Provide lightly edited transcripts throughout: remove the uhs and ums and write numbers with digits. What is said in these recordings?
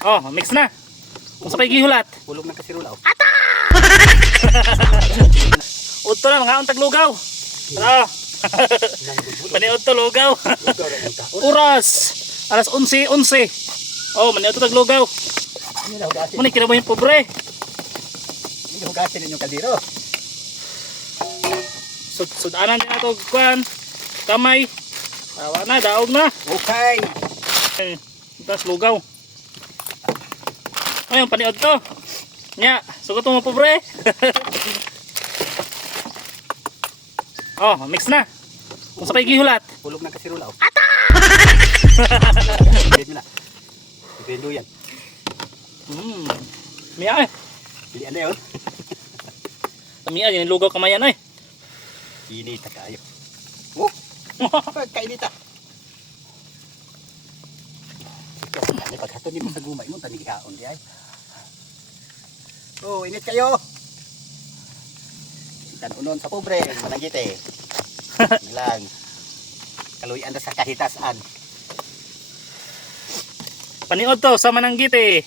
Oh, mix na. Kung sa pay gihulat. Pulog ng kasirulaw. Udto na mga untag lugaw. Tara. Paniod to lugaw. Oras. Alas 11:11. Oh, maniod to tag lugaw. Muna kinabuhi yung pobre. Hindi hugasin ninyong kaldero. Sudanan din nato kuan. Kamay. Tawa na, daog na. Okay. Tapos lugaw. Ayun, paniod to. Nya, sugot mo pobre. Oh, mix na. Kung sa pay gihulat. Pulog ng kasirulaw. Ibigay mo na. Ibigay mo yan. Miya eh. Pilihan na yun. Miya, yung lugaw kamayan eh. Inita kayo. Oh! Kainita. Ikaw, paghato ni mo sa gumay mo, tanigaon di ay. Oh, init kayo. Tanunon sa pobre, managit eh. Lang. Kaluyan na sa kahitasan. Paniod to sa mananggit eh.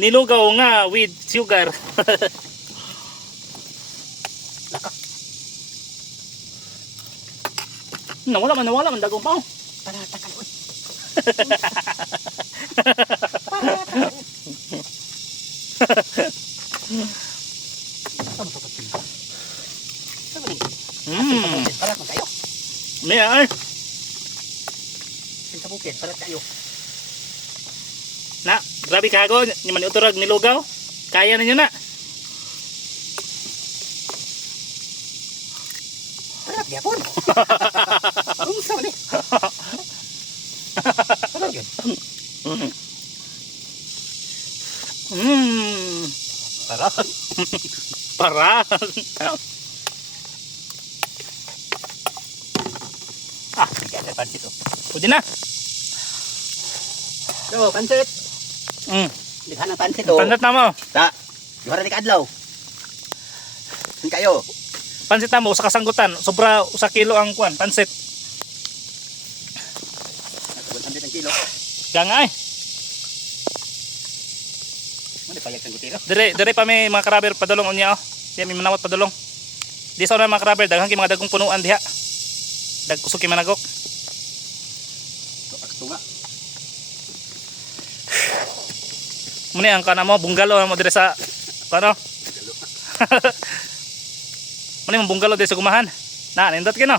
Nilugaw nga with sugar. Laka. Nawala man dagong pa. Parata ka noon. Parat mo kayo. Miya eh. Sa bukid, parat kayo. Na, grabe kago, ni man uturag nilugaw. Kaya na niyo na. Parat gyapon. Unsa man eh. Ano yun? Parat. Parang. Sige, sa pansit oh. Pwede na. So, pansit. Lighan ng pansit oh. Pansit na mo. Ta. Yuhara ni kadlaw. Saan kayo? Pansit na mo sa kasanggutan. Sobra usa kilo ang kuan, pansit. 100 ang kilo. Ganga eh. Ano payag ng gutiro? Dire pa may mga karaber padulong unya oh. Di may manawat padulong. Di sa una mga karaber daghang kay mga dagong punuan diha. Dag usuki managok. Tunga. Muni ang kana mo bunggalo mo dire sa kano? Muni mo bunggalo dire sa gumahan. Na, nindot kino.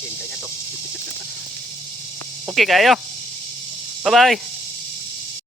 Kaya to. Okay kayo. Bye-bye.